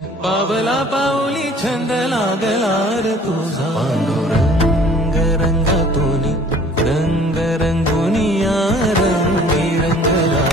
पावला पाऊली छंद लागलार तुझा पांडुरंग रंगातूनी रंग रंगुनिया रंगी रंगला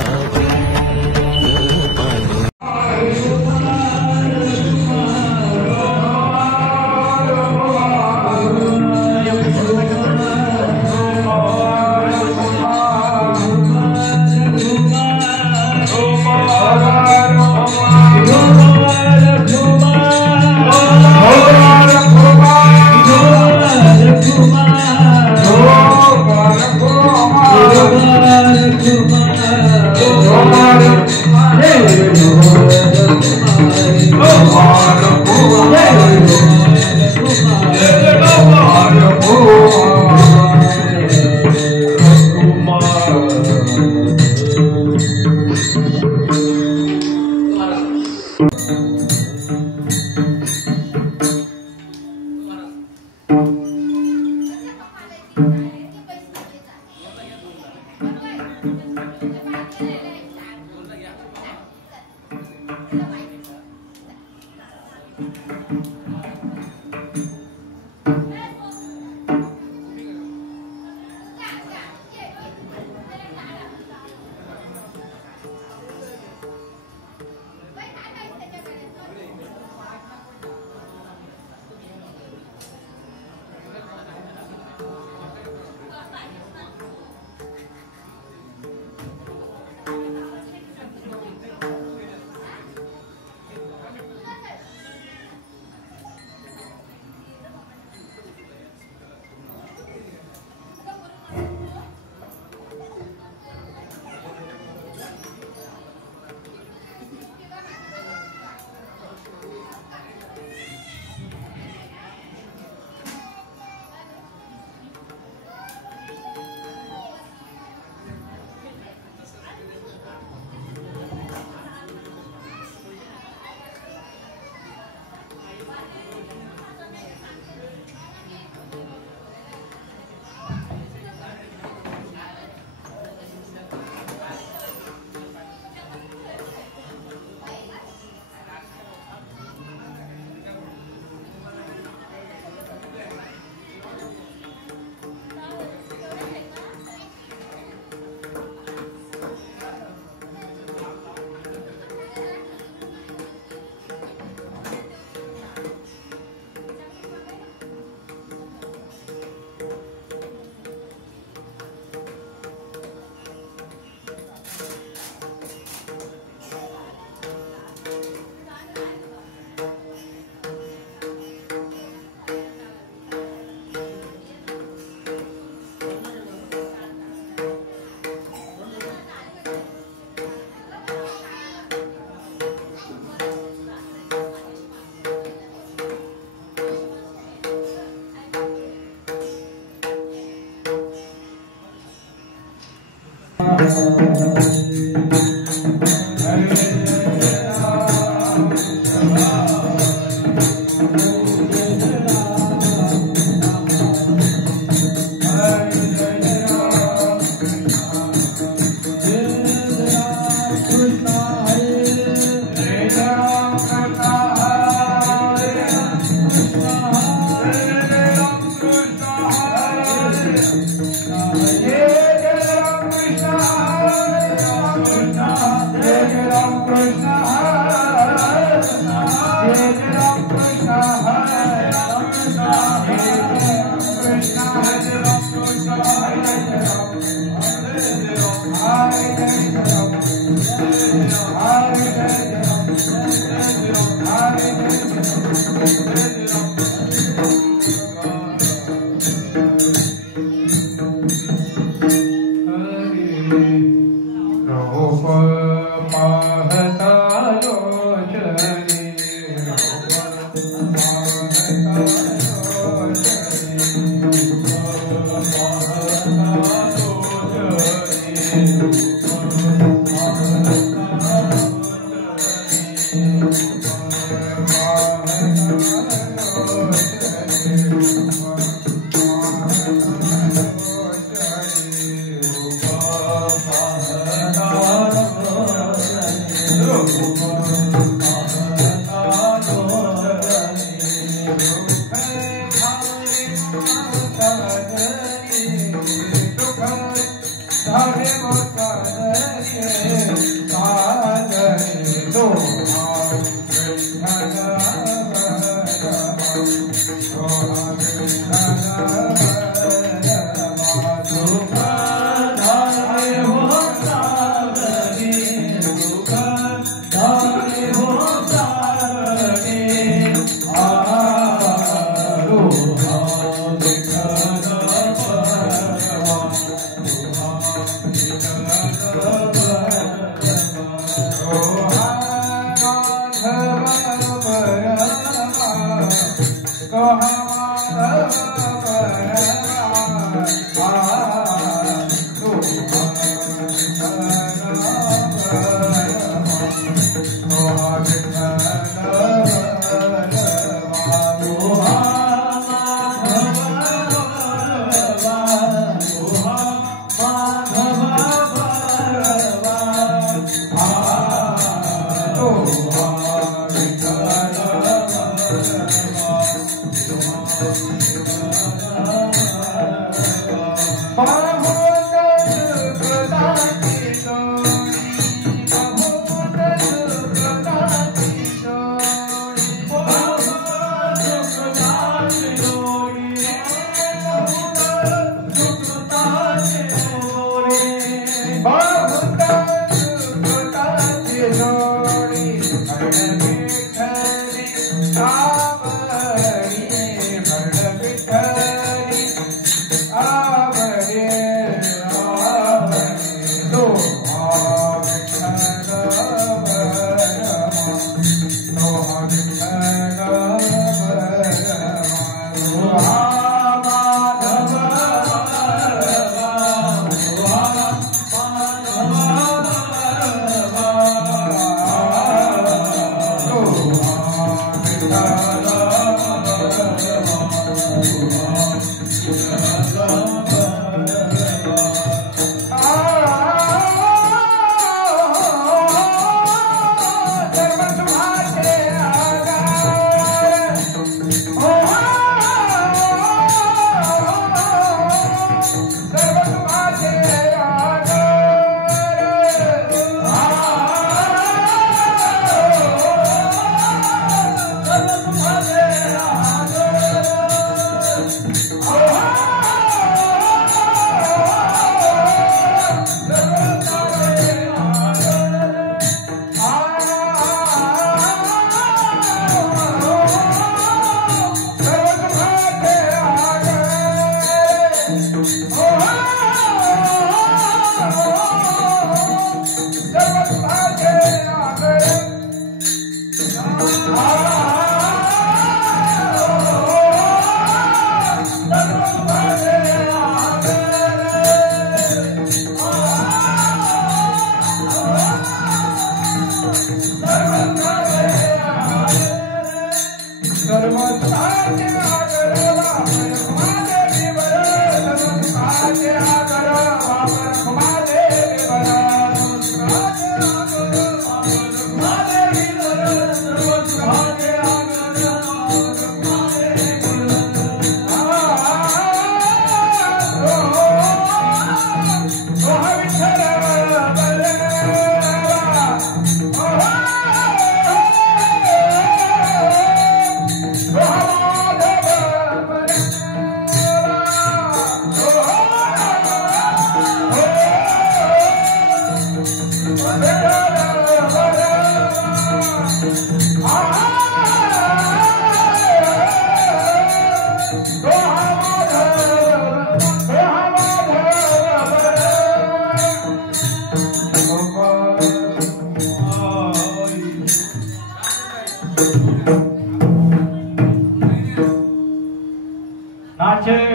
माझे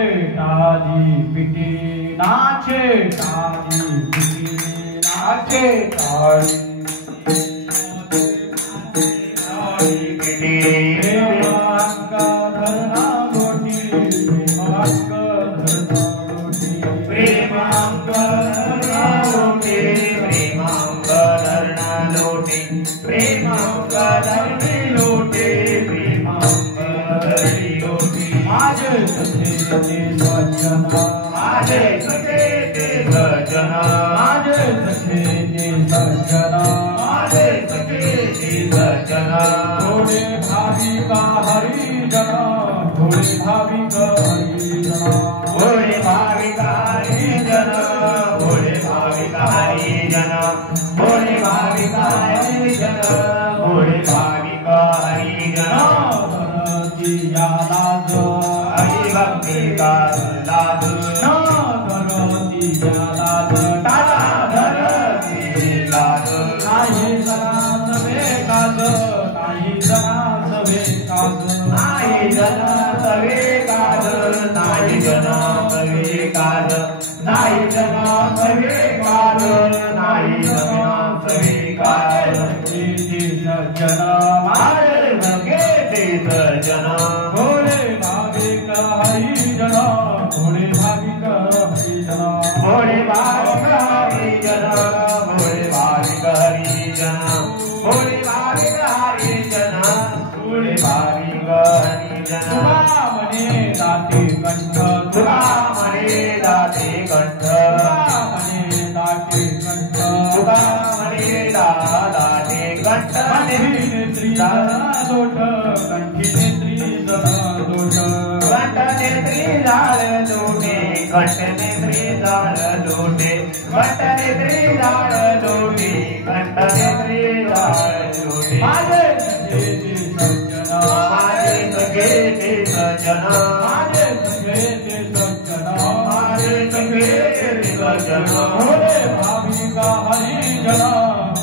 सखे ते सजना मारे सखे ते सजना मारे सखे ते सजना भोले भाभी का हरि जना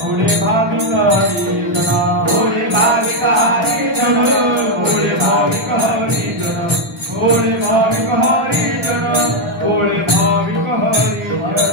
भोले भाभी का हरि जना भोले भाभी का हरि जना भोले भाभी का हरि जना भोले भाभी का हरि जना भोले भाभी का हरि जना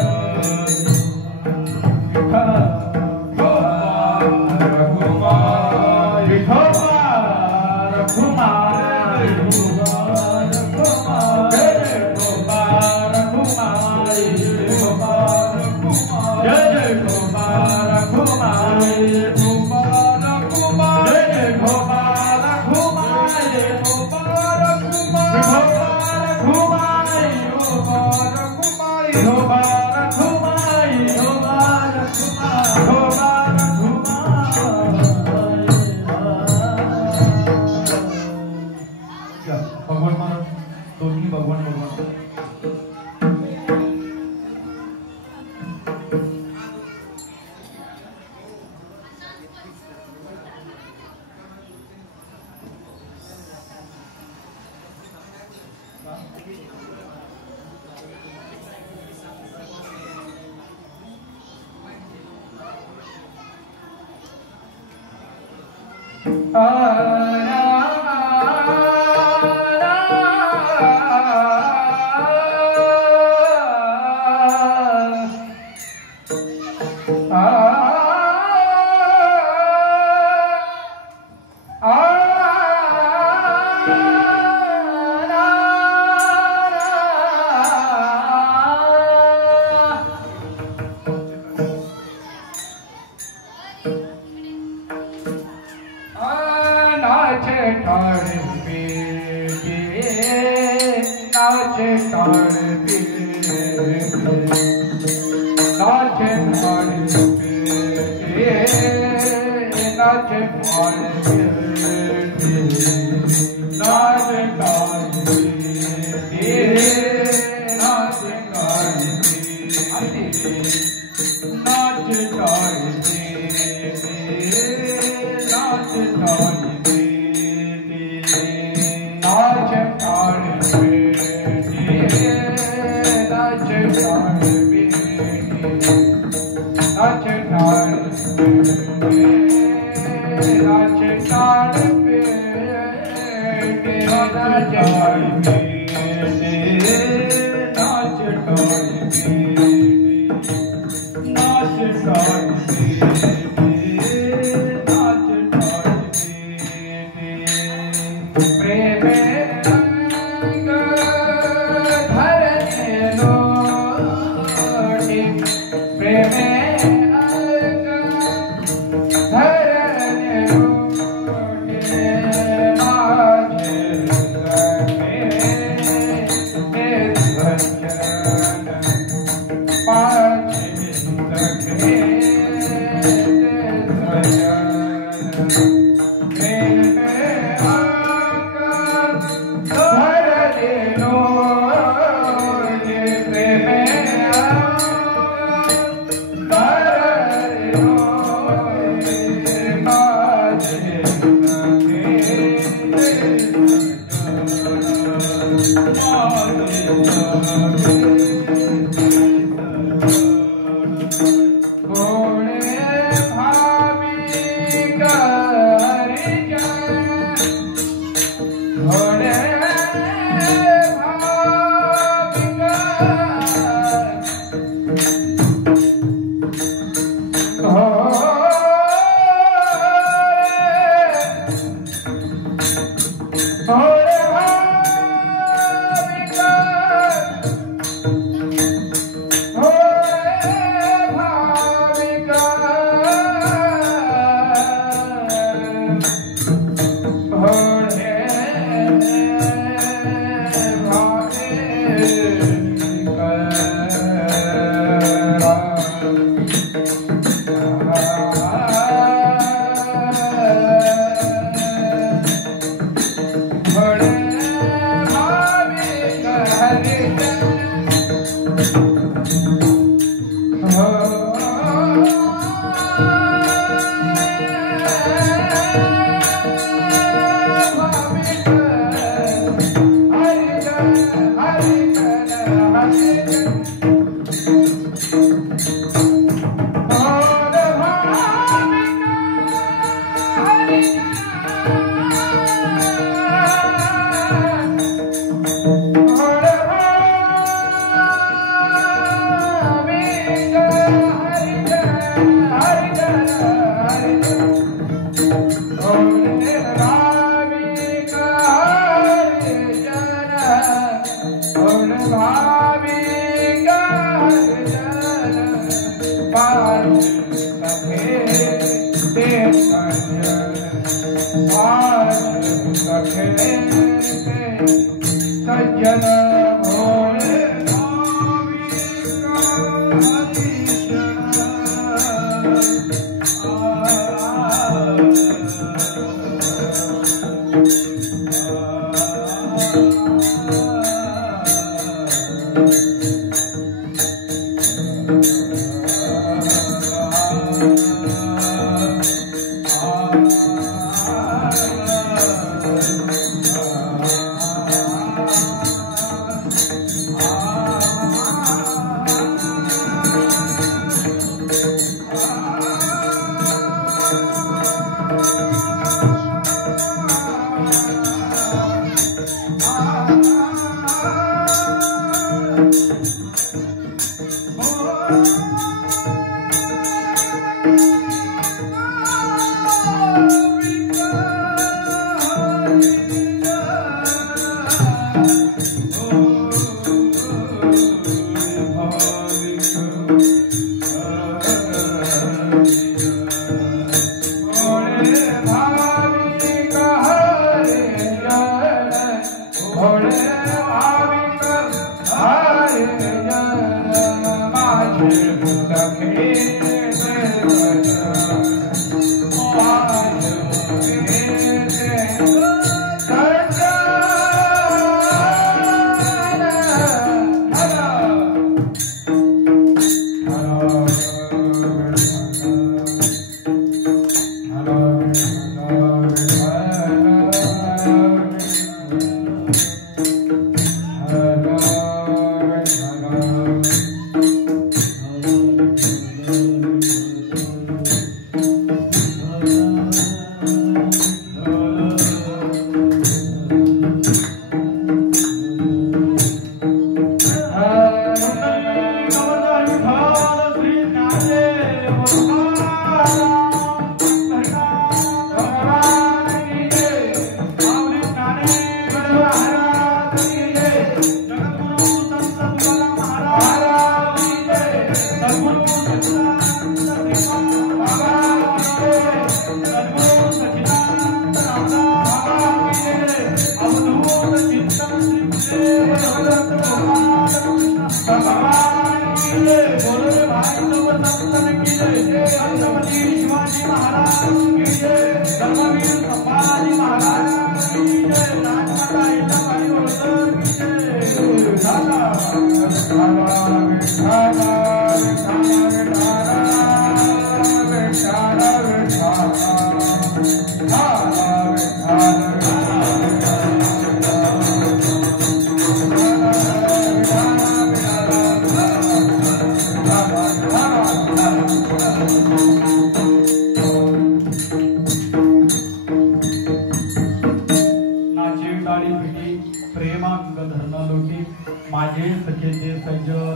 सज्जन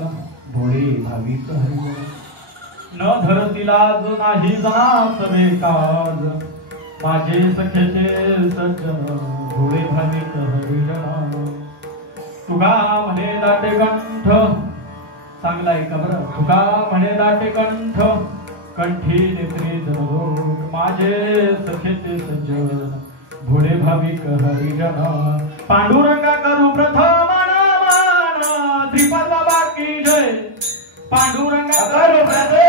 भोले नाही जात बेकाज माझे सखेचे सज्जन भोळे भाविक हरिजन तुका म्हणे दाटे कंठ चांगला आहे का बरं तुका म्हणे दाटे कंठ कंठी नेत्री जनोट माझे सखेचे सज्जन भोळे भाविक हरिजन पांडुरंगा करू प्रथम नमन श्रीपाद बाबा की जय पांडुरंगा करू प्रथम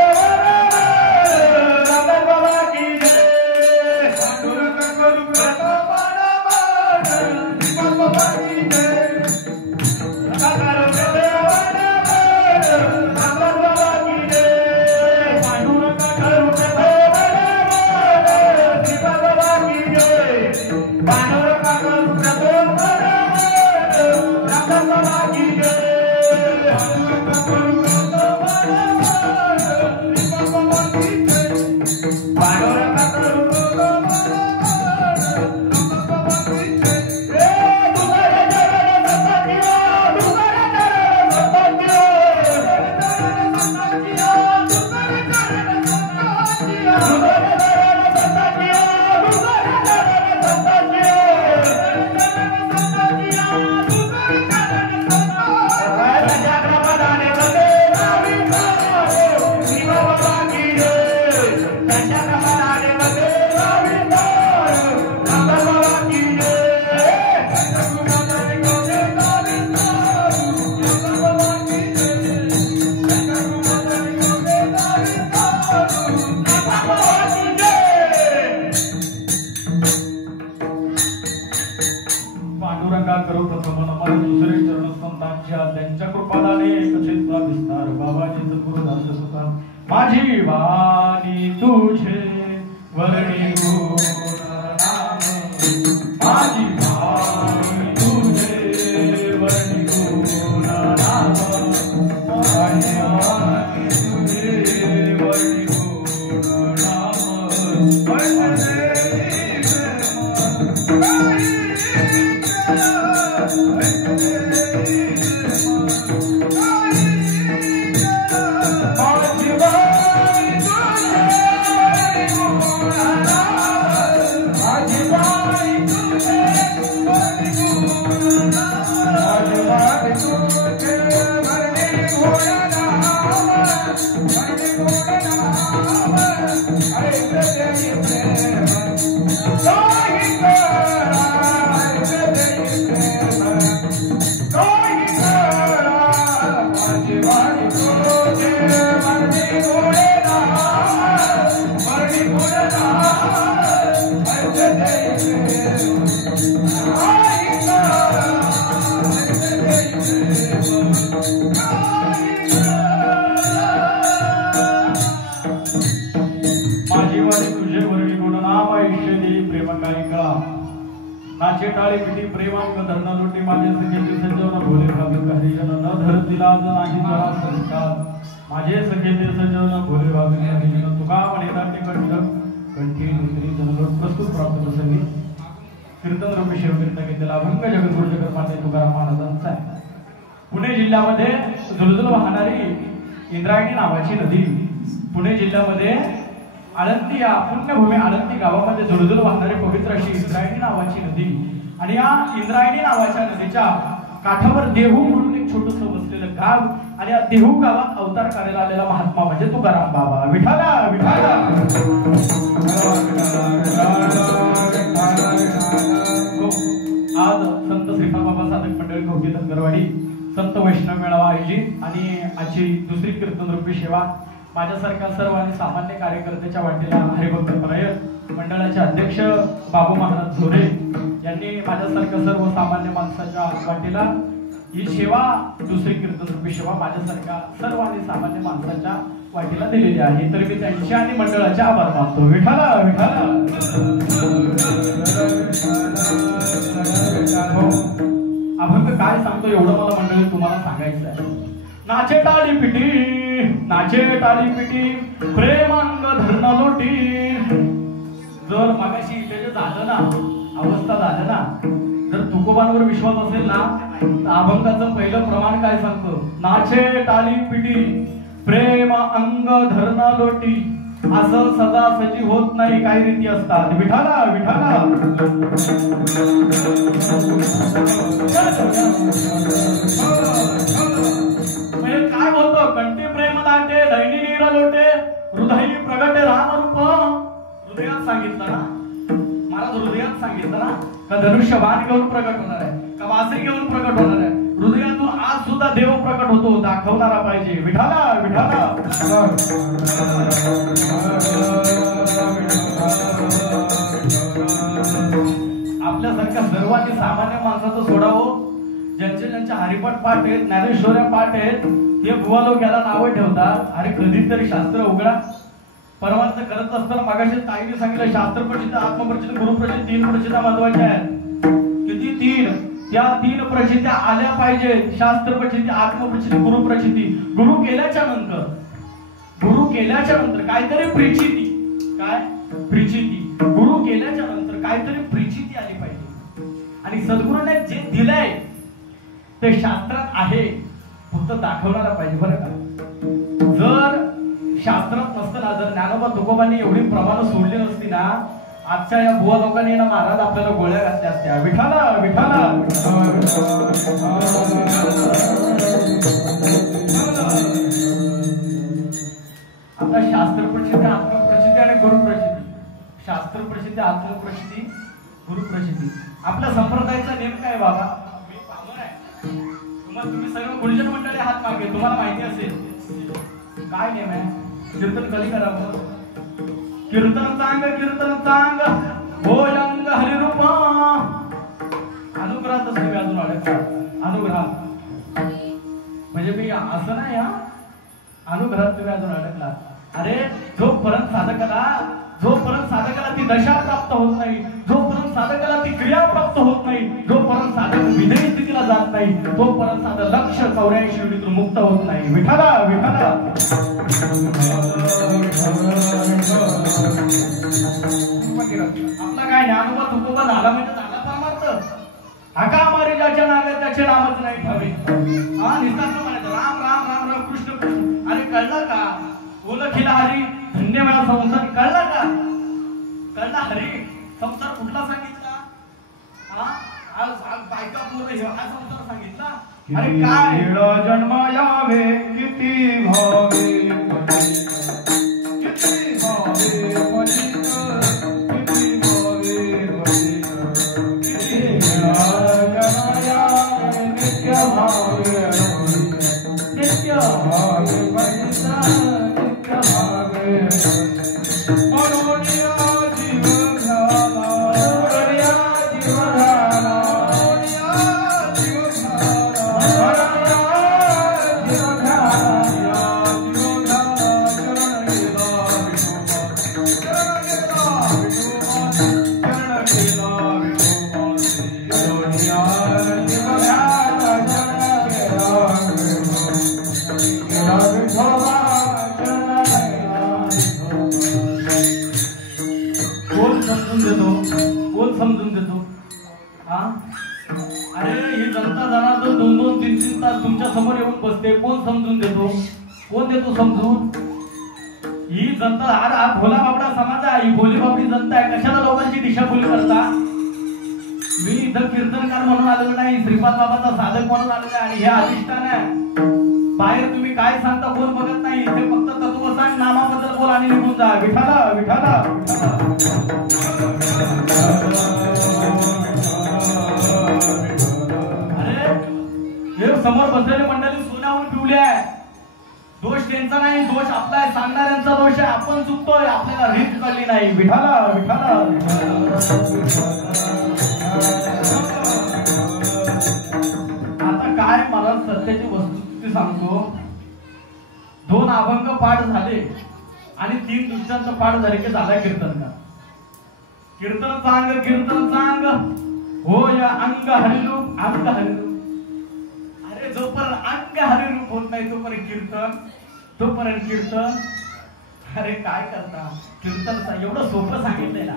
पांडुरंगा करो प्रथम नमन दुसरे चरण संतांच्या त्यांच्या कृपादाने कथेचा विस्तार बाबाजी सद्गुरुदास सुता माझी वाणी तुझे वर्णी गुण नाम माझी वाणी तुझे वर्णी गुण नाम माझी वाणी तुझे वर्णी गुण नाम नाचे टाळी पिटी प्रेमांक धरणा लोटी माझे सखेचे सजवण भोले भाविक हरिजन न धरती लाज नाही जरा संस्कार माझे सखेचे सजवण भोले भाविक हरिजन तुका म्हणे नाट्य कंठ कंठी नेत्री जनलोट प्रस्तुत प्राप्त प्रसंगी कीर्तन रूपी शिवकीर्तन घेतलेला अभंग जगद्गुरु जगन्माते तुकाराम महाराजांचा आहे. पुणे जिल्ह्यामध्ये झुलझुल वाहणारी इंद्रायणी नावाची नदी पुणे जिल्ह्यामध्ये आळंदी या पुण्यभूमी आळंदी गावामध्ये झुलझुल वाहणारी पवित्र अशी इंद्रायणी नावाची नदी आणि या इंद्रायणी नावाच्या नदीच्या काठावर देहू म्हणून एक छोटस वसलेलं गाव आणि या देहू गावात अवतार करायला आलेला महात्मा म्हणजे तुकाराम बाबा. विठाला विठाला आज संत श्रीपाद बाबा साधक मंडळी कवठी धनगरवाडी संत वैष्णव मेळावा आयोजित आणि आजची दुसरी कीर्तन रूपी सेवा माझ्यासारख्या सर्व आणि सामान्य कार्यकर्त्याच्या वाटेला हरिभक्त प्रयत्न मंडळाचे अध्यक्ष बाबू महाराज झोरे यांनी माझ्यासारख्या सर्व सामान्य माणसाच्या वाटेला ही सेवा दुसरी कीर्तन रूपी सेवा माझ्यासारख्या सर्व आणि सामान्य माणसाच्या वाटेला दिलेली आहे. तर मी त्यांच्या आणि मंडळाचे आभार मानतो. विठाला विठाला अभंग काय सांगतो एवढं मला मंडळी तुम्हाला सांगायचं आहे. नाचे टाळी पिटी प्रेमांग धरणा लोटी. जर मागाशी इथे जे झालं ना अवस्था झालं ना जर तुकोबांवर विश्वास असेल ना तर अभंगाचं पहिलं प्रमाण काय सांगतो. नाचे टाळी पिटी प्रेम अंग धरणा लोटी. असं सदा सजी होत नाही काही रीती असतात. विठाला विठाला काय बोलतो कंठी प्रेम दाटे दैनी नीर लोटे हृदय प्रगटे राम रूप. हृदयात सांगितलं ना महाराज हृदयात सांगितलं ना का धनुष्यबाण घेऊन प्रगट होणार आहे का वासरी घेऊन प्रगट होणार आहे. हृदयातून आज सुद्धा देव प्रकट होतो दाखवणारा पाहिजे. विठाला विठाला आपल्यासारख्या सर्वांनी सामान्य माणसाचं सोडावं. ज्यांच्या हरिपाठ पाठ आहेत ज्ञानेश्वऱ्या पाठ आहेत ते बुवा लोक याला नावं ठेवतात. अरे कधीतरी शास्त्र उघडा. परमार्थ करत असताना मागाशी ताईने सांगितलं शास्त्र प्रचिती आत्मप्रचिती गुरुप्रचिती 3 प्रचिती महत्वाच्या आहेत. किती 3? त्या 3 प्रचित्या आल्या पाहिजेत. शास्त्र प्रचिती आत्मप्रचिती गुरुप्रचिती. गुरु केल्याच्या नंतर काहीतरी प्रचिती. काय प्रचिती? गुरु केल्याच्या नंतर काहीतरी प्रचिती आली पाहिजे. आणि सद्गुरूने जे दिलंय ते शास्त्रात आहे फक्त दाखवणारा पाहिजे. बरं का जर शास्त्रात नसतं ना जर ज्ञानोबा तुकोबांनी एवढी प्रमाण सोडली नसती ना आजच्या या बुवा लोकांनी ना महाराज आपल्याला गोळ्या घातल्या असत्या. विठाला विठाला आता शास्त्र प्रचिती आत्मप्रचिती आणि गुरुप्रचिती. शास्त्र प्रचिती आत्मप्रचिती गुरुप्रचिती. आपल्या संप्रदायाचा नेम काय बाबा? मी पामर आहे. तुम्ही सर्व गुरुजन मंडळी हात मागे तुम्हाला माहिती असेल काय नेम आहे. कीर्तन कधी करावं? कीर्तन चांग भोजंग हरिरूपा अनुग्रहात होत नाही, जोपर्यंत साधक विधेय स्थितीला जात नाही, तोपर्यंत साधक लक्ष 84 युनितून मुक्त होत नाही. विठाला विठाला आपला काय ज्ञानोबा तुकोबा झाला म्हणजे झाला परमार्थ. हाका मारे ज्याच्या नावे त्याचे नामच नाही ठेवे. हा निस्तार्थ म्हणायचं राम राम राम राम कृष्ण कृष्ण. अरे कळलं का? ओळखीला हरी धन्य वेळा संसार. कळला का? कळला हरी संसार कुठला सांगितला? हा आज बायका पूर्ण हा संसार सांगितला. अरे काय जन्म यावे किती भावे समजून देतो. हा अरे ही जनता जाणार तो 2-2, 3-3 तास तुमच्या समोर येऊन बसते. कोण समजून देतो? कोण देतो समजून? ही जनता हा भोला बाबडा समाज आहे. ही भोली बाबडी जनता आहे. कशाला लोकांची दिशाभूल करता? मी इथं कीर्तनकार म्हणून आलेलो नाही, श्रीपाद बाबाचा साधक म्हणून आलेलो आहे. आणि हे अधिष्ठान आहे. बाहेर तुम्ही काय सांगता कोण बघत नाही. इथे फक्त तत्व सांग, नामाबद्दल बोल आणि निघून जा. विठाला विठाला समोर बसलेली मंडळी सोन्याहून पिवली आहे. दोष त्यांचा नाही, दोष आपला आहे. सांगणाऱ्यांचा दोष आहे. आपण चुकतोय, आपल्याला रीत कळली नाही. विठाला विठाला आता काय मला सत्याची वस्तुस्थिती सांगतो. 2 अभंग पाठ झाले आणि 3 दुष्टांत पाठ झाले की झाला कीर्तनकार. कीर्तन सांग कीर्तन सांग हो या अंग हरिरूप अंग हरिरूप. जोपर्यंत अंग हरिरूप होत नाही तोपर्यंत कीर्तन. अरे काय करता? कीर्तन एवढं सोपं सांगितलंय ना,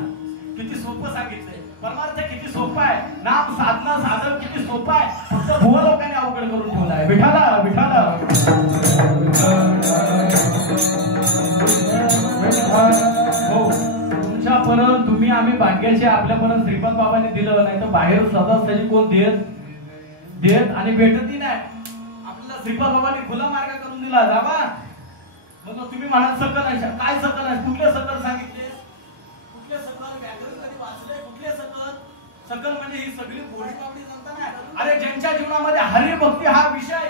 किती सोपं सांगितलंय. परमार्थ किती सोपं आहे. नाम साधना साधन किती सोपं आहे. फक्त भुवा लोकांनी अवघड करून ठेवलाय. विठाला विठाला हो तुमच्यापर्यंत तुम्ही आम्ही भाग्याचे आपल्यापर्यंत श्रीपाद बाबांनी दिलं नाही तर बाहेर सदाच कोण देत आणि भेटतही नाही. आपल्याला श्रीपाद बाबांनी खुला मार्ग करून दिला. जावा मग तुम्ही म्हणाल सकल आहे. काय सकल आहे? कुठले सकल सांगितले? कुठले सकल? व्याकरण कधी वाचले? कुठले सकल? सकल म्हणजे ही सगळी भोळी बाबडी जनता नाही. अरे ज्यांच्या जीवनामध्ये हरिभक्ती हा विषय,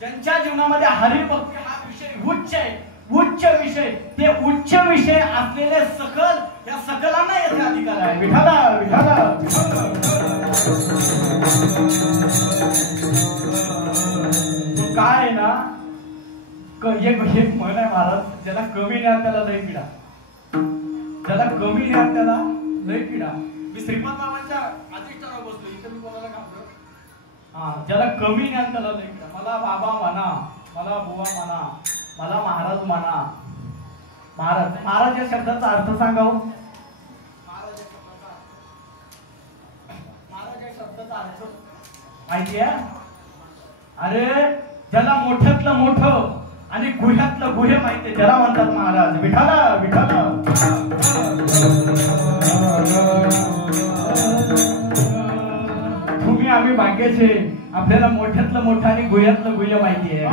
ज्यांच्या जीवनामध्ये हरिभक्ती हा विषय उच्च आहे, उच्च विषय, ते उच्च विषय असलेले सकल, या सकलांना येथे अधिकार आहे. विठाला विठाला काय ना एक म्हण आहे महाराज, ज्याला कमी ज्ञान त्याला लय पिढा. ज्याला कमी ज्ञान त्याला लय पिढा. मी श्रीपाद बाबांच्या अधिष्ठानावर बसलो. इथं मी कोणाला घाबरत. हा ज्याला कमी ज्ञान त्याला लय पिढा. मला बाबा म्हणा, मला बुवा म्हणा, मला महाराज म्हणा. महाराज या शब्दाचा अर्थ सांगावं. महाराज या शब्दाचा अर्थ माहिती आहे? अरे ज्याला मोठ्यातलं मोठं आणि गुह्यातलं गुह्य माहिती त्याला म्हणतात महाराज. विठाला विठाला तुम्ही आम्ही भाग्याचे, आपल्याला मोठ्यातलं मोठं आणि गुह्यातलं गुह्य माहिती आहे.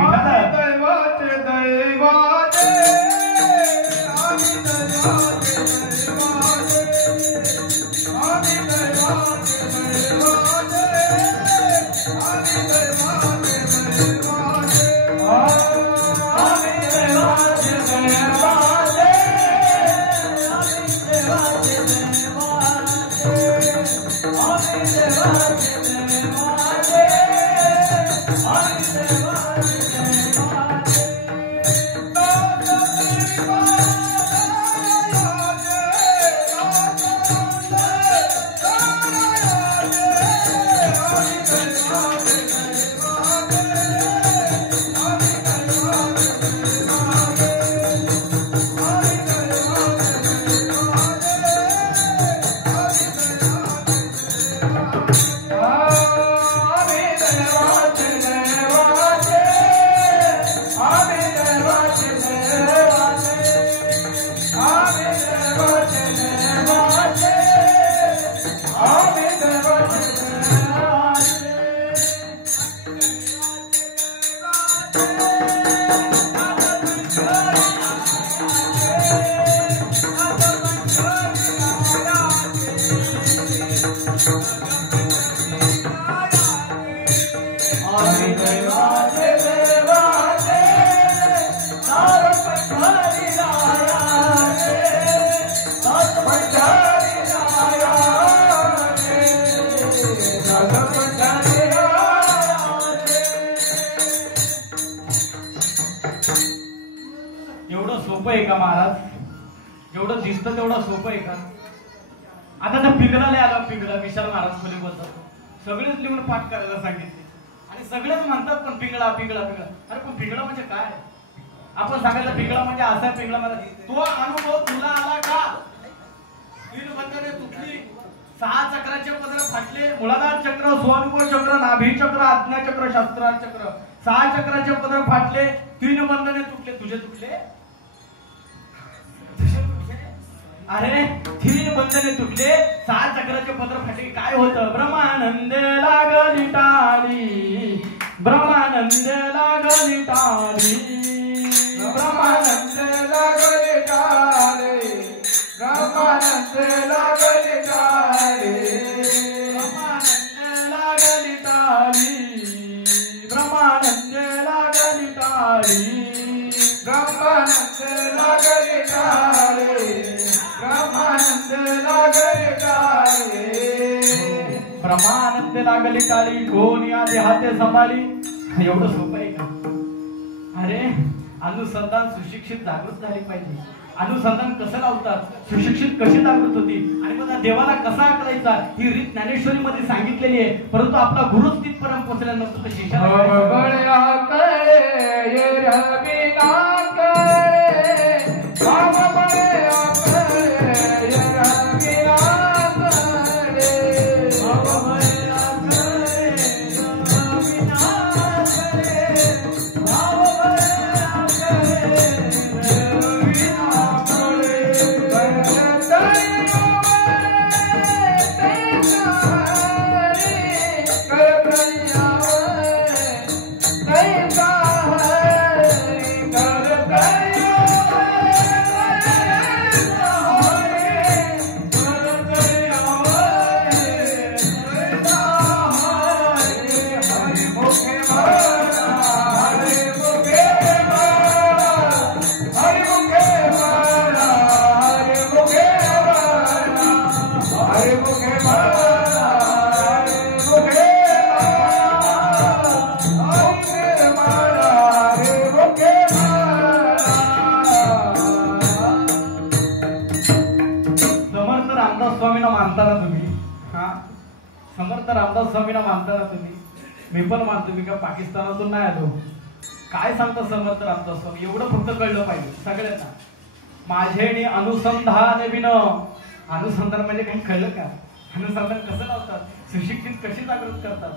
एवढं सोपं आहे का महाराज? एवढं दिसतं तेवढं सोपं आहे का? आता त्या पिंगळाला आला, पिंगळा विशाल महाराज खोली बोलतात, सगळेच लिहून पाठ करायला सांगितले आणि सगळेच म्हणतात पण पिंगळा पिंगळा पिंगळा. अरे पण पिंगळा म्हणजे काय? आपण सांगायचं पिंगळा म्हणजे असा पिंगळा मला तो अनुभव तुला आला का? तीन बंधने तुटली, 6 चक्राचे पदर फाटले, मूलाधार चक्र, स्वानुभव चक्र, नाभी चक्र, आज्ञा चक्र, शास्त्रार्थ चक्र, 6 चक्राचे पदर फाटले, 3 बंधने तुटले. तुझे तुटले? अरे 3 बंधने तुटले, 6 चक्राचे पदर फाटले, काय होतं? ब्रह्मानंद लागली टाळी, ब्रह्मानंद लागली टाळी, ब्रह्मानंद लागली टाळी, ब्रह्मानंद लागली टाळी, ब्रह्मानंद लागली टाळी, ब्रह्मानंद लागली टाळी, ब्रह्मानंद लागली टाळी, ब्रह्मानंद लागली टाळी, ब्रह्मानंद लागली टाळी, कोणी आधी हाते सांभाळी. एवढं सोपं आहे का? अरे अनुसंधान सुशिक्षित जागृत झाली पाहिजे. अनुसंधान कसं लावतात, सुशिक्षित कशी जागृत होती आणि मग देवाला कसा आकलायचा ही रीत ज्ञानेश्वरी मध्ये सांगितलेली आहे. परंतु आपला गुरुच तिथपर्यंत पोहोचला नसतो तर शिष्याला समर्थ रामदास स्वामींना मानताना तुम्ही, मी पण मानतो, मी का पाकिस्तानातून नाही आलो. काय सांगता समर्थ रामदास स्वामी? एवढं फक्त कळलं पाहिजे सगळ्यांना. माझे अनुसंधान विन, अनुसंधान म्हणजे काही कळलं का? अनुसंधान कसं लावतात, सुशिक्षित कशी जागृत करतात.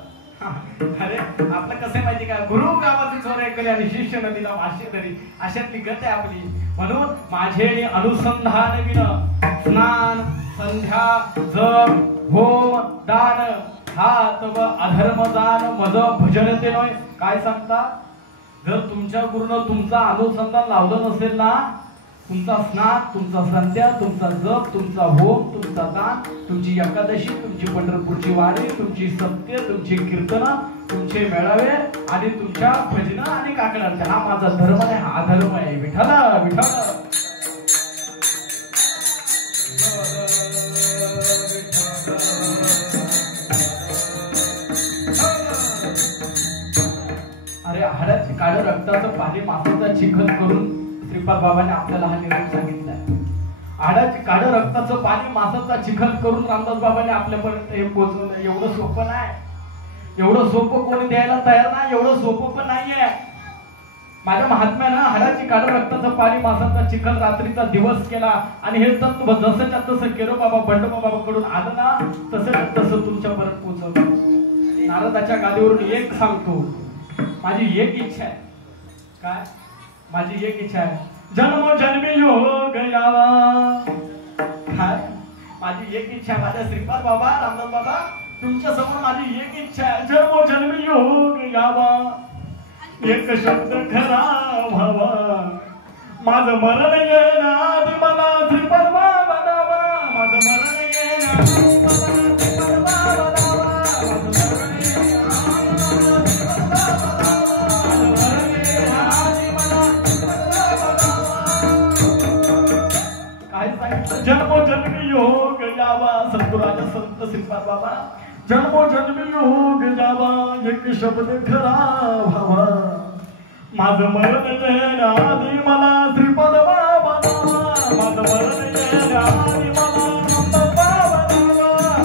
अरे आपलं कसं माहिती का? गुरु गावाची चोर ऐकले आणि शिष्य नदीला मासे धरी, अशातली गत आहे आपली. म्हणून माझे अनुसंधान विन स्नान, संध्या, जप, होम, दान, हात व अधर्म दान मज भजन ते नव्हे. काय सांगता? जर तुमच्या गुरुनं तुमचा अनुसंधान लावलं नसेल ना, तुमचा स्नान, तुमचा संध्या, तुमचा जप, तुमचा होम, तुमचा दान, तुमची एकादशी, तुमची पंढरपूरची वारी, तुमची सत्य, तुमची कीर्तन, तुमचे मेळावे आणि तुमच्या भजन आणि काकणार्थ, हा माझा धर्म आहे, हा धर्म आहे. विठ्ठल विठ्ठल. अरे हाडाची काळ रक्ताचं पाणी मासाचा चिखल करून श्रीपाद बाबांनी आपल्याला हा निरोप सांगितलाय. हाडाची काळ रक्ताचं पाणी मासाचा चिखल करून रामदास बाबांनी आपल्यापर्यंत हे पोहोचवलं. एवढं सोपं नाही, एवढं सोपं कोणी द्यायला तयार नाही, एवढं सोपं पण नाहीये. माझ्या महात्म्यानं हाडाची काळ रक्ताचं पाणी मासाचा चिखल रात्रीचा दिवस केला आणि हे तत्व जसंच्या तसं केरो बाबा बंडोबा बाबाकडून आलं ना, तसं तसं तुमच्यापर्यंत पोहोचवलं. नारदाच्या गादीवरून एक सांगतो, माझी एक इच्छा आहे. काय? माझी एक इच्छा आहे, जन्मोजन्मी योग यावा. काय? माझी एक इच्छा आहे. माझ्या श्रीपाद बाबा, रामदास बाबा, तुमच्या समोर माझी एक इच्छा आहे, जन्मोजन्मी योग यावा. एक शब्द खरा व्हावा, माझं मरण येणार मला श्रीपाद बाबा दावा, माझं मरण येणार मला श्रीपाद बाबा दावा. बाबा जन्मोजन्मी योग जावा एक शब्द खरा भावा माझं मरण येण्याआधी मला श्रीपद बाबा माझं मरण येण्याआधी मला श्रीपद बाबा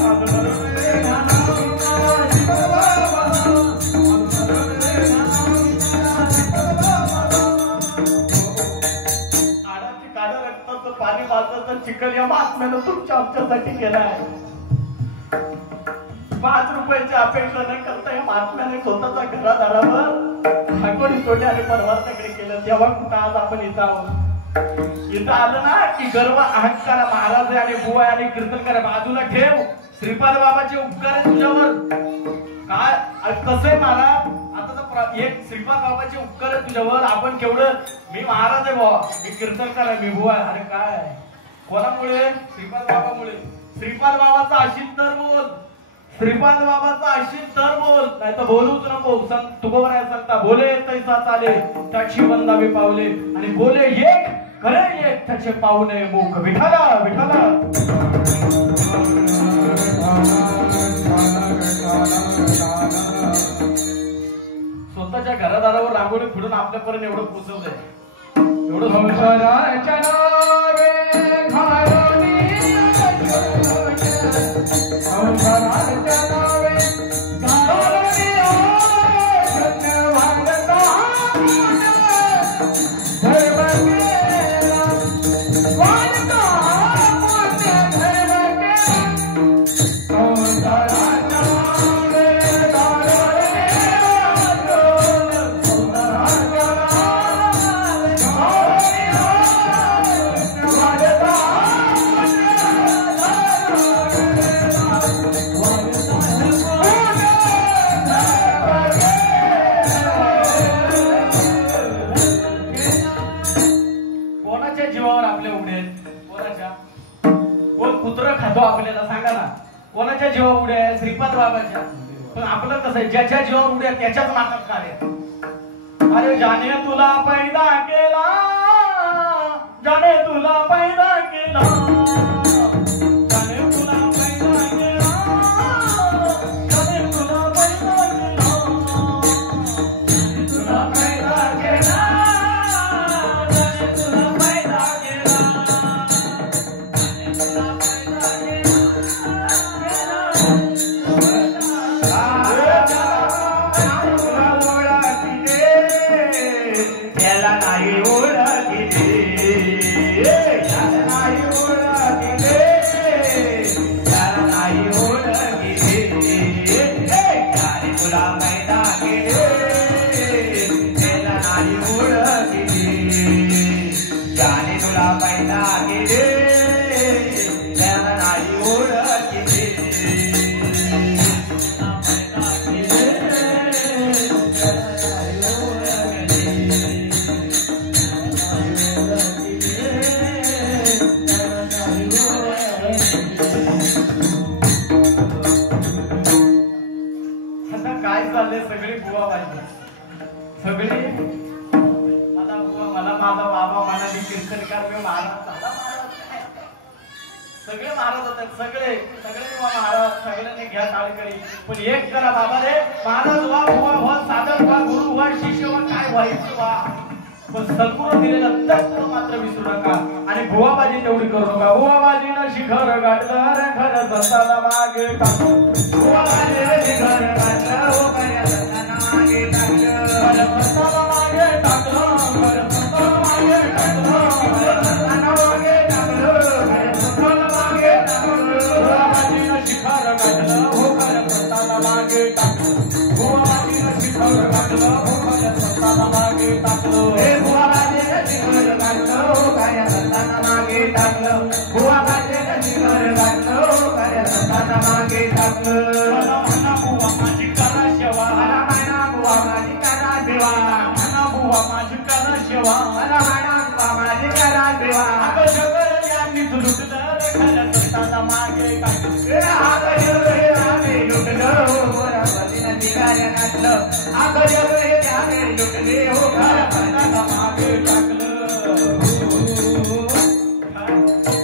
माझं मरण येण्याआधी मला श्रीपद बाबा आडाची काढा रक्ताचं पाणी वाचायचं चिकन या महात्म्यानं तुमच्या आमच्यासाठी केलाय 5 रुपयाची अपेक्षा न करता या महात्म्याने स्वतःच्या घरादारावर हागोडी सोडली आणि परमार्थाकडे केलं तेव्हा कुठं आज आपण इथं आहोत इथं आलं ना की गर्व अहंकार महाराज आहे आणि बुवा आणि कीर्तन करा बाजूला ठेव श्रीपाद बाबाचे उपकार आहे तुझ्यावर काय कसं आहे महाराज आता एक श्रीपाद बाबाचे उपकार आहे तुझ्यावर आपण केवढं मी महाराज आहे बुवा मी कीर्तन करा मी बुवा अरे काय कोणामुळे श्रीपाद बाबामुळे श्रीपाद बाबाचा अशीच तर बोल श्रीपाद बाबाचा अशीच तर बोल नाही तर बोलूच नको तुकोबर आहे सांगता बोले तैसा चाले त्याची वंदावे पावले आणि बोले एक खरे एक त्याचे पाहुणे मुख विठाला विठाला स्वतःच्या घरादारावर रांगोळी फिरून आपल्यापर्यंत एवढं पोचवलंय एवढं संसाराच्या नावे घालून संसाराच्या नावे आपल्याला सांगा ना कोणाच्या जीवावर उड्या आहे श्रीपाद बाबाच्या पण आपलं कसं आहे ज्याच्या जीवावर उड्या त्याच्याच मागत कार्य अरे जाने तुला पैदा केला जाने तुला पैदा केला जाने तुला पैदा केला जाने तुला पैदा केला तुला पैदा केला जाने तुला पैदा केला सगळे बुवा पाहिजे सगळे मला बुवा मला माझा बाबा मला कीर्तनकार मी महाराज सगळे महाराज होतात सगळे सगळे बुवा महाराज सगळ्यांनी घ्या टाळकरी पण एक करा बाबा रे महाराज व्हा बुवा व्हा साधक व्हा गुरु व्हा शिष्य व्हा काय व्हायचं व्हा पण सद्गुरू दिलेलं तत्व मात्र विसरू नका आणि बुवाबाजी तेवढी करू नका बुवाबाजीनं शिखर गाठलं रे खरं संताला मागे टाकू बुवाबाजीनं शिखर गाठलं हो खऱ्या संताला मागे टाकलं खरं संताला मागे टाकलं खरं संताला मागे टाकलं खरं संताला मागे टाकलं खरं संताला मागे टाकलं बुवाबाजीनं शिखर गाठलं हो खरं संताला मागे टाकलं बुवाबाजीनं शिखर गाठलं हो खरं संताला मागे टाकलं मागे टाकलं बुवाबाजीनं शिखर गाठलं खऱ्या संताला मागे टाकलं मला म्हणा बुवा माझी करा सेवा मला म्हणा बुवा माझी करा सेवा म्हणा बुवा माझी करा सेवा मला म्हणा बुवा माझी करा सेवा अगं जगल यांनी लुटलं रे खऱ्या संताला मागे टाकलं अगं जगल यांनी लुटलं हो बुवाबाजीनं निघाल्या नाचलं अगं जगल यांनी लुटले हो खऱ्या संताला मागे टाकलं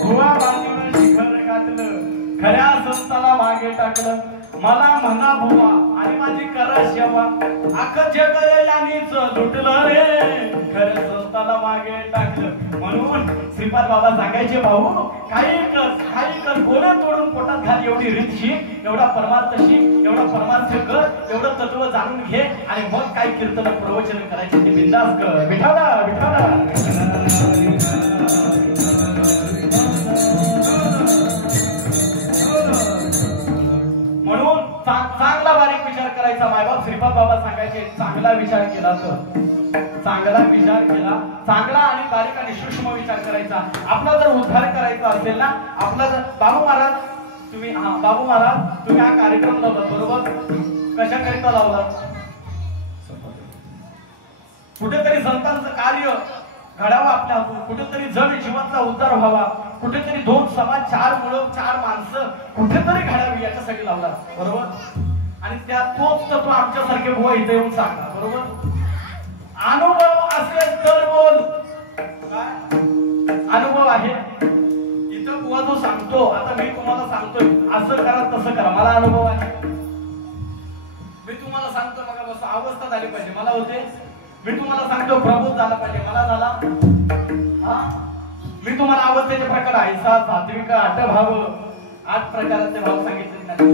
बुवाबाजीनं शिखर गाठलं खऱ्या संताला मागे टाकलं मला म्हणा बुवा आणि माझी करा सेवा अख्खं जग यानीच लुटलं रे खरं संताला मागे टाकलं म्हणून श्रीपाद बाबा सांगायचे भाऊ काही कर गोळे तोडून पोटात घाल एवढी रीत शिक एवढा परमार्थ शिक एवढा परमार्थ कर एवढं तत्व जाणून घे आणि मग काय कीर्तन प्रवचन करायचे ते बिंदास कर विठाला विठाला म्हणून चांगला बारीक विचार करायचा मायबाप श्रीपाद बाबा सांगायचे चांगला विचार केला तर चांगला विचार केला चांगला आणि बारीक आणि सूक्ष्म विचार करायचा आपला जर उद्धार करायचा असेल ना आपला जर बाबू महाराज तुम्ही हा कार्यक्रम लावला बरोबर कशाकरिता लावला कुठेतरी संतांचं कार्य घडावं आपल्या हातून कुठेतरी जण जीवाचा उद्धार व्हावा कुठेतरी दोन समाज चार मुलं चार माणसं कुठेतरी घडावी याच्यासाठी लावला बरोबर आणि त्या तोच तत्व आमच्यासारखे बुवा इथे येऊन सांगा बरोबर अनुभव असेल तर बोल काय अनुभव आहे इथं बुवा जो सांगतो आता मी तुम्हाला सांगतोय असं करा तसं करा मला अनुभव आहे मी तुम्हाला सांगतो बघा बस अवस्था झाली पाहिजे मला होते मी तुम्हाला सांगतो प्रबोध झाला पाहिजे मला झाला मी तुम्हाला अवस्थेचे प्रकार ऐसा सात्विक अष्टभाव 8 प्रकाराचे भाव सांगितले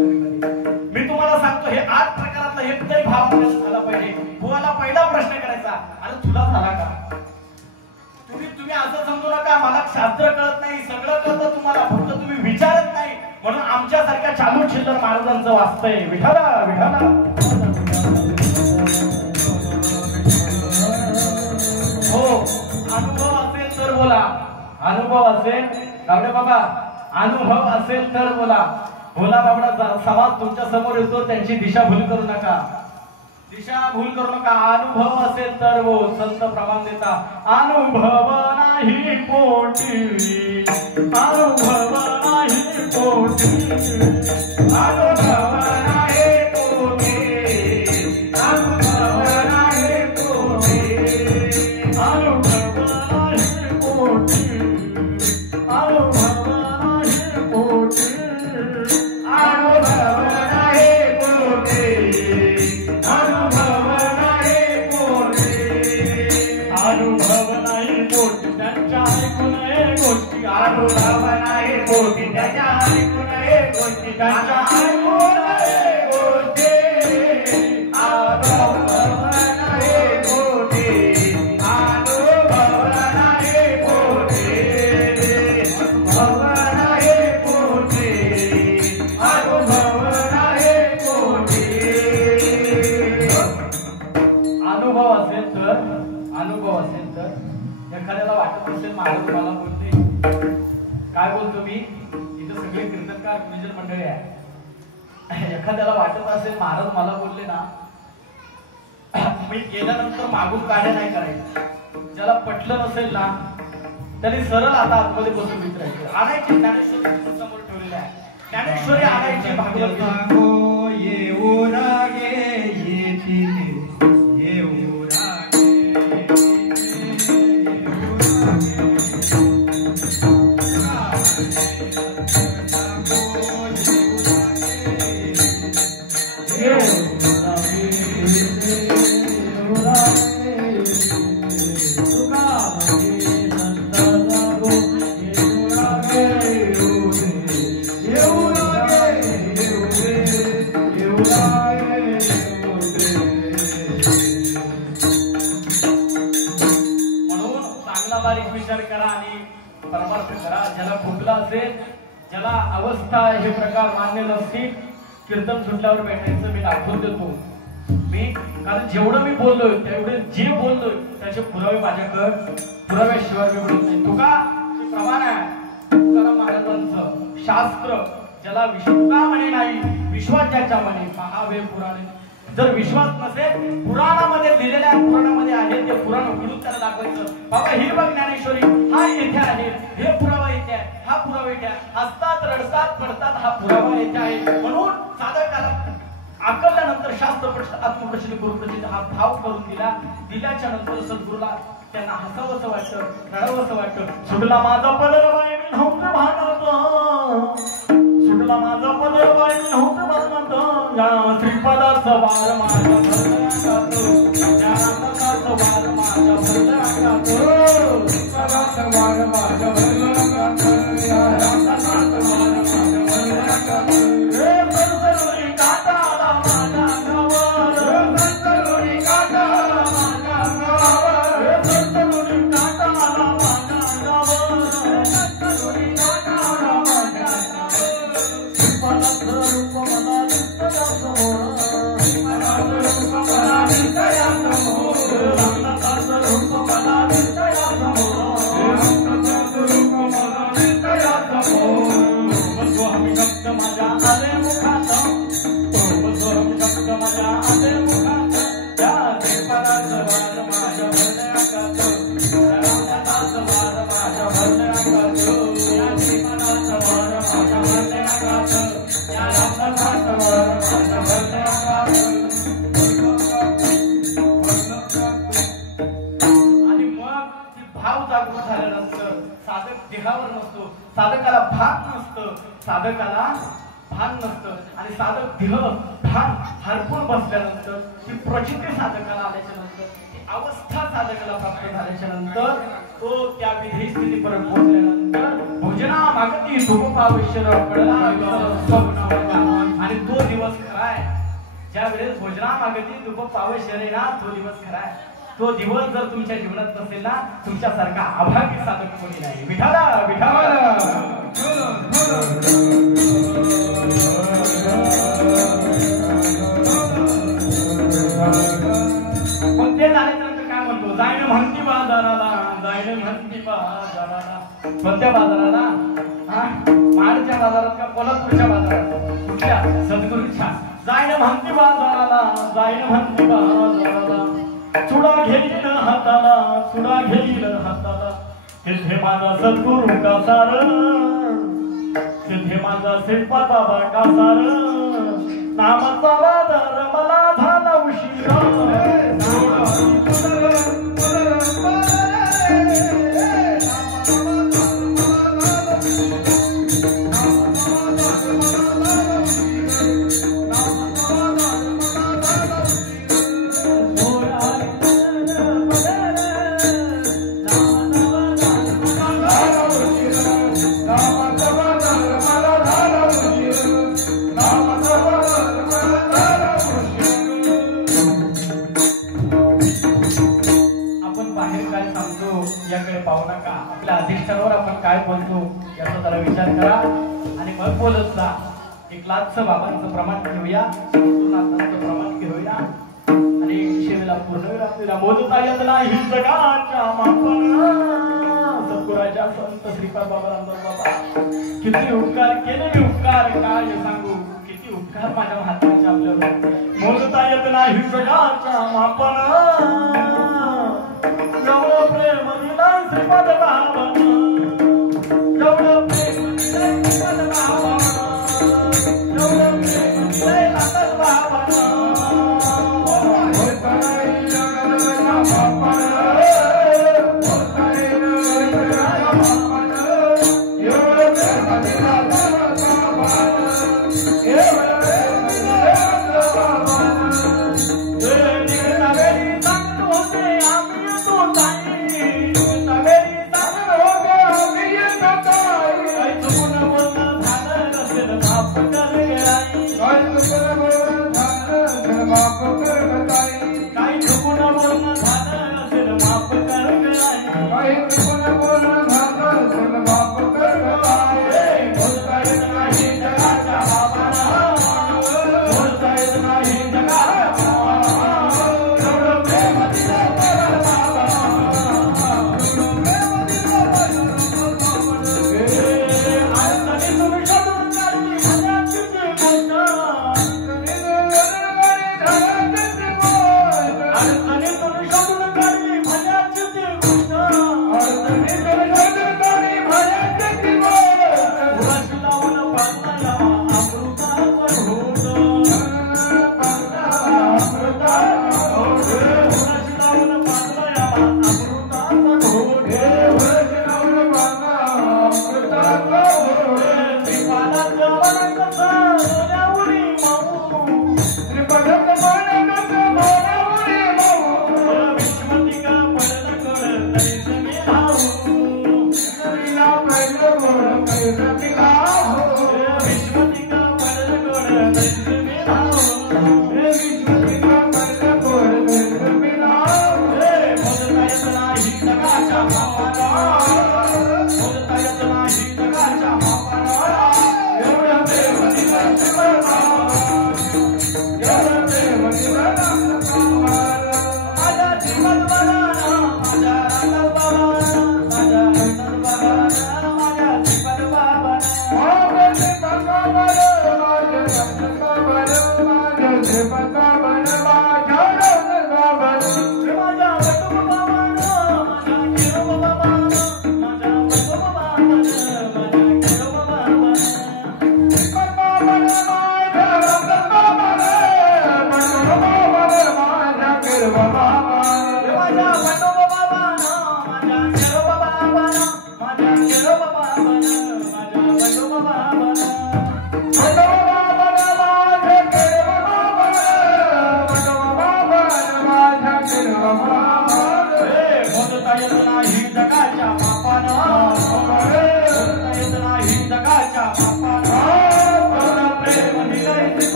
मी तुम्हाला सांगतो हे 8 प्रकारातला एक तरी भाव झाला पाहिजे तुम्हाला पहिला प्रश्न करायचा आणि तुला झाला का तुम्ही असं समजू नका मला शास्त्र कळत नाही सगळं कळतं तुम्हाला फक्त तुम्ही विचारत नाही म्हणून आमच्यासारख्या चालू चिल्लर महाराजांचं वाचतंय विठाला विठाला हो अनुभव असेल तर बोला अनुभव असेल गावडे बाबा अनुभव असेल तर बोला भोला बाबडा समाज तुमच्या समोर येतो त्यांची दिशा भूल करू नका अनुभव असेल तर वो संत प्रमाण देता अनुभव नाही पोटी अनुभव नाही पोटी अनुभव नाही पोटी अनुभव नाही पोटी अनुभव नाही पोटी अनुभव नाही पोटी अनुभव नाही पोटी अनुभव नाही पोटी त्यांच्या ऐकून गोष्टी अनुभव नाही पोटी त्याच्या ऐकून गोष्टी त्यांच्या ऐकून गोष्टी अनुभव नाही पोटी अनुभव नाही पोटी अनुभव नाही पोटी अनुभव नाही पोटी अनुभव असेल तर एखाद्याला वाटत असेल महाराज मला बोलते काय बोलतो मी इथं सगळे कीर्तनकार गुरुजन मंडळी आहे एखाद्याला वाटत असेल महाराज मला बोलले ना मी गेल्यानंतर मागून काढ्या नाही करायचं ज्याला पटलं नसेल ना त्याने सरळ आता आतमध्ये बसून विचारायचं आणायची ज्ञानेश्वरी समोर ठेवलेली आहे ज्ञानेश्वरी आणायची भागवत येऊ रागे येतील ज्याला फुटला असेल ज्याला अवस्था हे प्रकार मान्य नसतील कीर्तन सुटल्यावर भेटायचं मी दाखवून देतो मी कारण जेवढं मी बोललोय तेवढे जे बोललोय त्याचे पुरावे माझ्याकडे पुराव्याशिवाय मी बोलत नाही तुका प्रमाण आहे तुकाराम महाराजांचं शास्त्र ज्याला विश्वास म्हणे नाही विश्वास ज्याच्या म्हणे महावे पुराणे जर विश्वास नसेल पुराणामध्ये लिहिलेल्या पुराणामध्ये आहे ते पुराण उघडून त्याला दाखवायचं बाबा ही बघ ज्ञानेश्वरी हा येथे आहे हे पुरावा येथे आहे हा पुरावा येथे आहे हसतात रडतात पडतात हा पुरावा येथे आहे म्हणून साधकाला आकलल्यानंतर शास्त्र आत्मप्रसिद्ध गुरुप्रसिद्ध हा भाव करून दिल्याच्या नंतर सद्गुरूला त्यांना हसावंसं वाटतं रडावंसं वाटतं सुटला माझा पदरबाई मी नव्हतं भागात सुटला माझा पदरबाई मी नव्हतं भागात या श्रीपदाचा वार माझ्या हृदयात या रामदासाचा वार माझ्या हृदयात श्रीपदाचा वार माझ्या हृदयात या रामदासाचा वार माझ्या हृदयात हे संतरुणी काटा आला माझ्या अंगावर संतरुणी काटा आला माझ्या अंगावर हे संतरुणी काटा आला माझ्या अंगावर संतरुणी काटा आला माझ्या अंगावर श्रीपदाचं रूप मला दिसतयासमोर श्रीपदाचं रूप मला दिसतयासमोर रामदासाचं रूप मला दिसतयासमोर रामदासाचं रूप मला दिसतयासमोर सोहम शब्द माझ्या आले मुखात सोहम शब्द माझ्या आले मुखात या श्रीपदाचं वार माझ्या हृदयात रामदासाचं वार माझ्या हृदयात या श्रीपदाचं वार माझ्या हृदयात या रामदासाचं वार माझ्या हृदयात आणि मग ती भाव जागृत झालेला असतं साधक देहावर नसतो साधकाला भान नसतं साधकाला भान नसतं आणि साधक देह भान हरपून बसल्यानंतर ती प्रचिती साधकाला आल्याच्या नंतर ती अवस्था साधकाला प्राप्त झाल्याच्या नंतर तो त्या विधी स्थितीपर्यंत पोहोचल्यानंतर भोजना मागती धूपपावश्यर पडला आणि तो दिवस खराय ज्या वेळेस भोजना मागती धूपपावश्यर आहे ना तो दिवस खराय तो दिवस जर तुमच्या जीवनात नसेल ना तुमच्यासारखा अभागी साधक कोणी नाही विठाला विठाला पण ते झाल्यानंतर काय म्हणतो जायनं म्हणती बाजाराला जायनं म्हणती बाजाराला कोणत्या बाजाराला महाडच्या बाजारात का कोल्हापूरच्या बाजारात कुठल्या सद्गुरूच्या जायनं म्हणती बाजाराला जायनं म्हणती बाजाराला चुडा घेईल हाताला चुडा घेईल हाताला तिथे माझा सद्गुरू का सार तिथे माझा श्रीपाद बाबा का सार नामाचा बाजार मला झाला उशिरा याकडे पाहू नका आपल्या अधिष्ठानावर आपण काय बोलतो याचा जरा विचार करा आणि मग बोलत जा एक लाखचं बाबांचं प्रमाण घेऊया नाथांचं प्रमाण घेऊया आणि शेवेला पूर्णविराम मोजता येत नाही जगाच्या मापन सद्गुराच्या संत श्रीपाद बाबा रामदास बाबा किती उपकार केले उपकार काय सांगू किती उपकार माझ्या हाताच्या आपल्यावर मोजता येत नाही जगाच्या मापन एवढं प्रेम दिला श्रीपाद बाबांना एवढं प्रेम दिलंय श्रीपाद बाबांना एवढं प्रेम दिलंय नाथाच बाबांना एवढं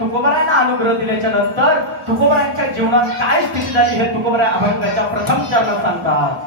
तुकोबरायांना अनुग्रह दिल्याच्या नंतर तुकोबरायांच्या जीवनात काय स्थिती झाली हे तुकोबराय अभंगाच्या प्रथम चरणात सांगतात.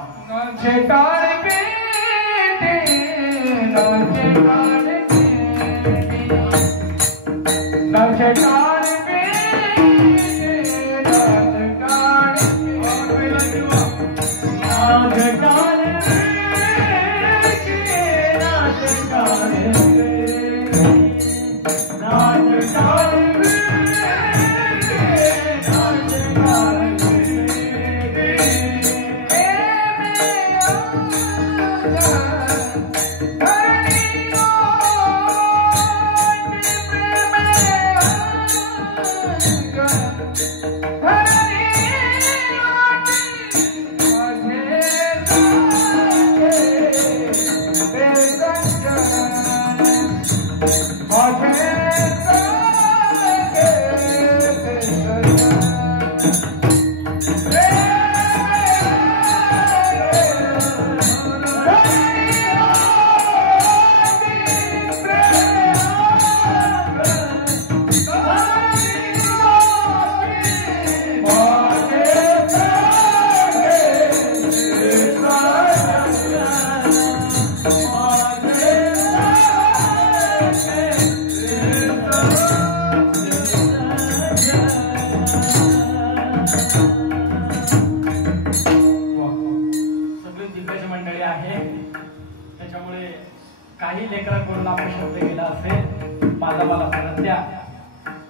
काही लेकरांकडून आपण शब्द गेला असेल, माझा मला परत द्या.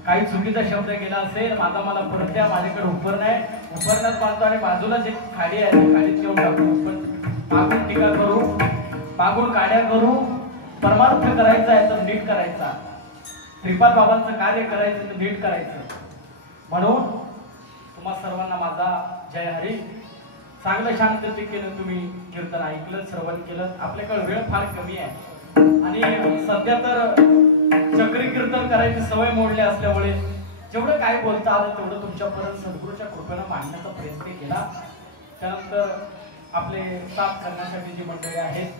काही चुकीचा शब्द गेला असेल, माझा मला परत द्या. माझ्याकडे उपर नाही, उपरण्यात पाहतो आणि बाजूलाच एक खाडी आहे, खाडीत घेऊन टाकतो. मागून टीका करू, मागून काड्या करू. परमार्थ करायचा आहे तर नीट करायचा. श्रीपाद बाबांचं कार्य करायचं तर नीट करायचं. म्हणून तुम्हा सर्वांना माझा जय हरी. चांगलं शांततेने तुम्ही कीर्तन ऐकलं, श्रवण केलं. आपल्याकडे वेळ फार कमी आहे आणि सध्या तर चक्री कीर्तन करायची सवय मोडली असल्यामुळे जेवढं काय बोलता आलं तेवढं तुमच्यापर्यंत सद्गुरूच्या कृपेनं मांडण्याचा प्रयत्न केला. त्यानंतर आपले साथ करण्यासाठी जी मंडळी आहेत,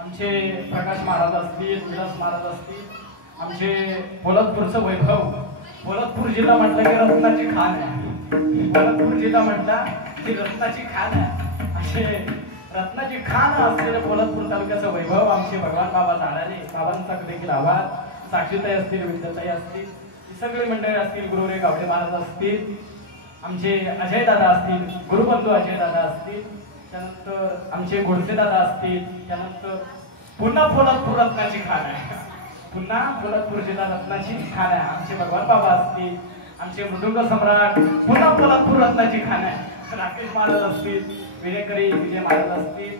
आमचे प्रकाश महाराज असतील, विलास महाराज असतील, आमचे पोलादपूरचं वैभव. पोलादपूर जिल्हा म्हटलं की रत्नाची खाण आहे. पोलादपूर जिल्हा म्हटला की रत्नाची खाण आहे. असे रत्नाची खान असलेले पोलादपूर तालुक्याचं वैभव आमचे भगवान बाबा जाणारे. बाबांचा देखील आवाज, साक्षीताई असतील, विद्याताई असतील, सगळे मंडळी असतील, गुरुरे गावडे महाराज असतील, आमचे अजय दादा असतील, गुरुबंधू अजय दादा असतील, त्यानंतर आमचे गोडसे दादा असतील. त्यानंतर पुन्हा पोलादपूर रत्नाची खान आहे. पुन्हा पोलादपूर जिल्हा रत्नाची खान आहे. आमचे भगवान बाबा असतील, आमचे मृदुंग सम्राट. पुन्हा पोलादपूर रत्नाची खान आहे. राकेश महाराज असतील, विनेकरी विजय महाराज असतील,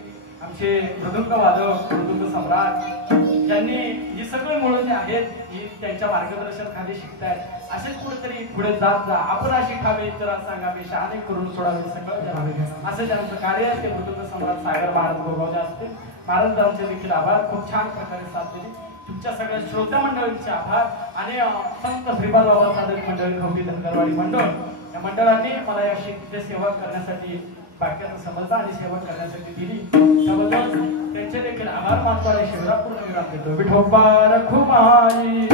आमचे मृदुंग वादक, मृदुंग सम्राट, ज्यांनी जी सगळे मिळून आहेत ही त्यांच्या मार्गदर्शनाखाली शिकतायत. असेच कुठेतरी पुढे जात जा. आपण शिकावे, इतरांना सांगावे, शहाणे करून सोडावे, सगळं करावे, असं त्यांचं कार्य आहे. ते मृदुंग सम्राट सागर महाराज गोगावले असतील. महाराजांचे देखील आभार. खूप छान प्रकारे साथ दिली. तुमच्या सगळ्या श्रोत्या मंडळींचे आभार. आणि संत श्रीपाद बाबा साधक मंडळी, खवटी धनगरवाडी मंडळ, या मंडळाने मला या सेवा करण्यासाठी, वाक्याचा समजता आणि सेवा करण्यासाठी दिली. त्याबद्दल त्यांचे देखील आभार मानतो आणि शिवरापूर्ण विराम देतो. विठोबा रखुमाई.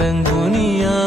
रंग दुनिया